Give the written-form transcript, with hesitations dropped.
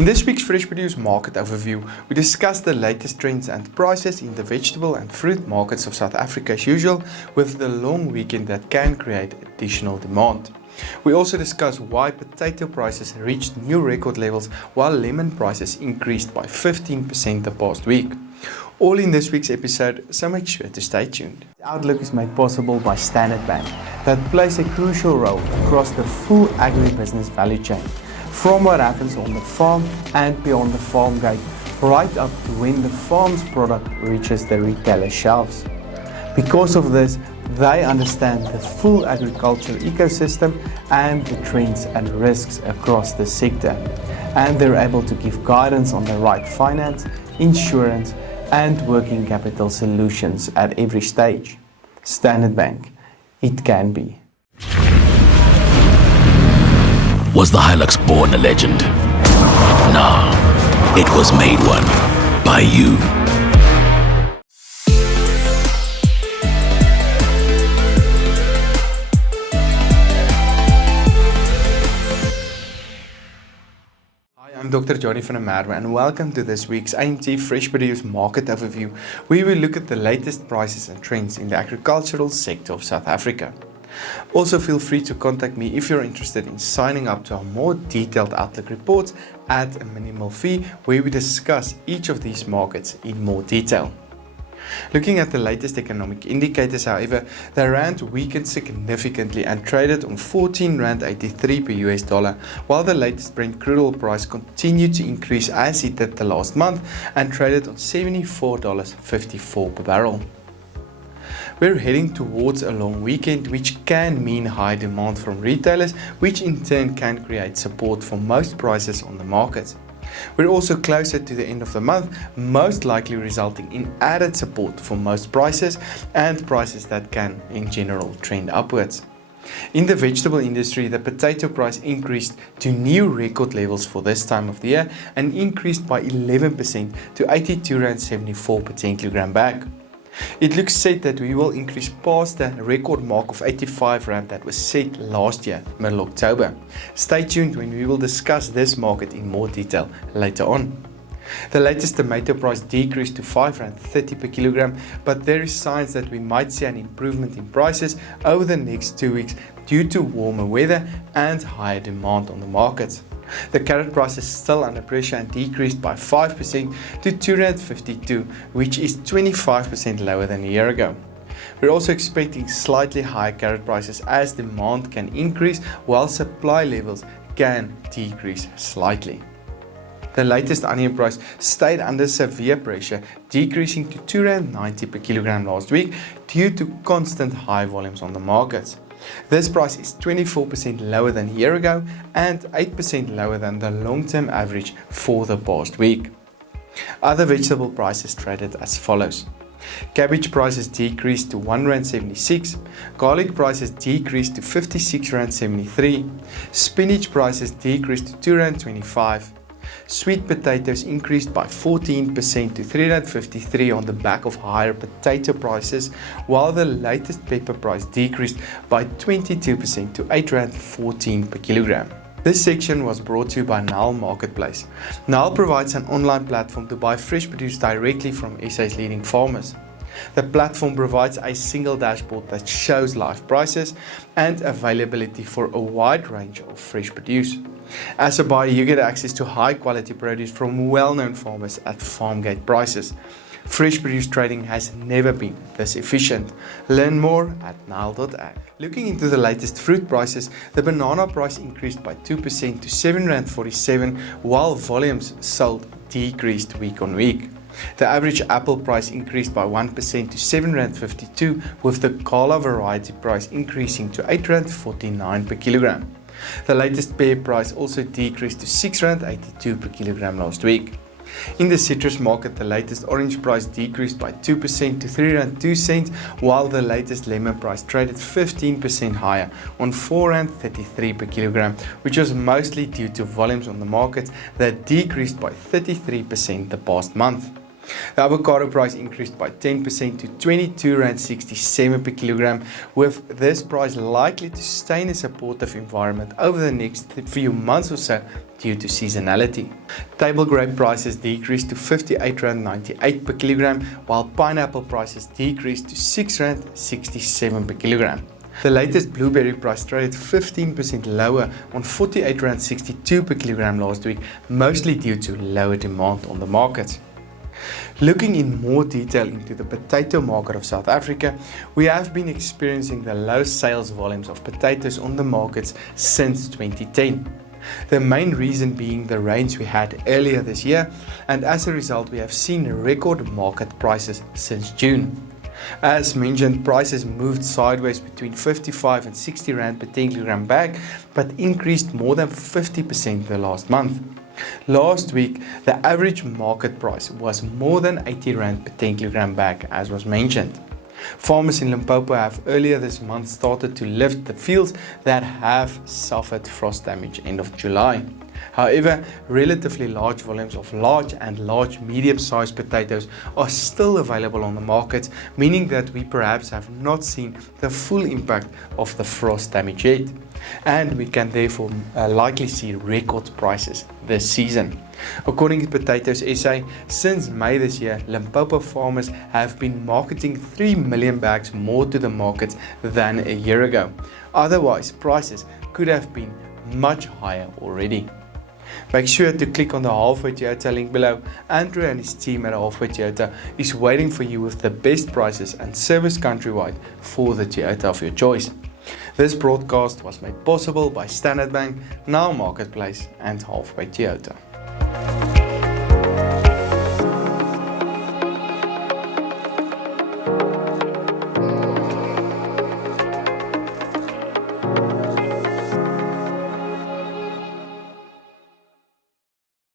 In this week's Fresh Produce Market Overview, we discuss the latest trends and prices in the vegetable and fruit markets of South Africa as usual, with the long weekend that can create additional demand. We also discuss why potato prices reached new record levels while lemon prices increased by 15% the past week. All in this week's episode, so make sure to stay tuned. The Outlook is made possible by Standard Bank that plays a crucial role across the full agribusiness value chain, from what happens on the farm and beyond the farm gate, right up to when the farm's product reaches the retailer shelves. Because of this, they understand the full agriculture ecosystem and the trends and risks across the sector, and they're able to give guidance on the right finance, insurance, and working capital solutions at every stage. Standard Bank, it can be. Was the Hilux born a legend? No, it was made one by you. Hi, I'm Dr. Johnny van der Merwe and welcome to this week's AMT Fresh Produce Market Overview, where we look at the latest prices and trends in the agricultural sector of South Africa. Also feel free to contact me if you're interested in signing up to our more detailed Outlook reports at a minimal fee, where we discuss each of these markets in more detail. Looking at the latest economic indicators, however, the rand weakened significantly and traded on R14.83 per US dollar, while the latest Brent crude oil price continued to increase as it did the last month and traded on $74.54 per barrel. We're heading towards a long weekend, which can mean high demand from retailers, which in turn can create support for most prices on the market. We're also closer to the end of the month, most likely resulting in added support for most prices and prices that can, in general, trend upwards. In the vegetable industry, the potato price increased to new record levels for this time of the year and increased by 11% to R82.74 per 10 kilogram bag. It looks set that we will increase past the record mark of R85 that was set last year, middle October. Stay tuned when we will discuss this market in more detail later on. The latest tomato price decreased to R5.30 per kilogram, but there is signs that we might see an improvement in prices over the next 2 weeks due to warmer weather and higher demand on the market. The carrot price is still under pressure and decreased by 5% to R2.52, which is 25% lower than a year ago. We're also expecting slightly higher carrot prices as demand can increase while supply levels can decrease slightly. The latest onion price stayed under severe pressure, decreasing to R2.90 per kilogram last week due to constant high volumes on the market. This price is 24% lower than a year ago and 8% lower than the long-term average for the past week. Other vegetable prices traded as follows. Cabbage prices decreased to R1.76, garlic prices decreased to R56.73, spinach prices decreased to R2.25, sweet potatoes increased by 14% to R3.53 on the back of higher potato prices, while the latest pepper price decreased by 22% to R8.14 per kilogram. This section was brought to you by Nile Marketplace. Nile provides an online platform to buy fresh produce directly from SA's leading farmers. The platform provides a single dashboard that shows live prices and availability for a wide range of fresh produce. As a buyer, you get access to high quality produce from well-known farmers at farm gate prices. Fresh produce trading has never been this efficient. Learn more at Nile.ag. Looking into the latest fruit prices, the banana price increased by 2% to R7.47, while volumes sold decreased week on week. The average apple price increased by 1% to R7.52, with the Kala variety price increasing to R8.49 per kilogram. The latest pear price also decreased to R6.82 per kilogram last week. In the citrus market, the latest orange price decreased by 2% to R3.02, while the latest lemon price traded 15% higher on R4.33 per kilogram, which was mostly due to volumes on the market that decreased by 33% the past month. The avocado price increased by 10% to R22.67 per kilogram, with this price likely to stay in a supportive environment over the next few months or so due to seasonality. Table grape prices decreased to R58.98 per kilogram, while pineapple prices decreased to R6.67 per kilogram. The latest blueberry price traded 15% lower on R48.62 per kilogram last week, mostly due to lower demand on the market. Looking in more detail into the potato market of South Africa, we have been experiencing the low sales volumes of potatoes on the markets since 2010. The main reason being the rains we had earlier this year, and as a result we have seen record market prices since June. As mentioned, prices moved sideways between 55 and 60 Rand per 10 kilogram bag, but increased more than 50% the last month. Last week, the average market price was more than 80 Rand per 10 kilogram bag, as was mentioned. Farmers in Limpopo have earlier this month started to lift the fields that have suffered frost damage end of July. However, relatively large volumes of large and large medium-sized potatoes are still available on the market, meaning that we perhaps have not seen the full impact of the frost damage yet, and we can therefore likely see record prices this season. According to Potatoes SA, since May this year, Limpopo farmers have been marketing 3 million bags more to the market than a year ago. Otherwise, prices could have been much higher already. Make sure to click on the Halfway Toyota link below. Andrew and his team at Halfway Toyota is waiting for you with the best prices and service countrywide for the Toyota of your choice. This broadcast was made possible by Standard Bank, Nile Marketplace and Halfway Toyota.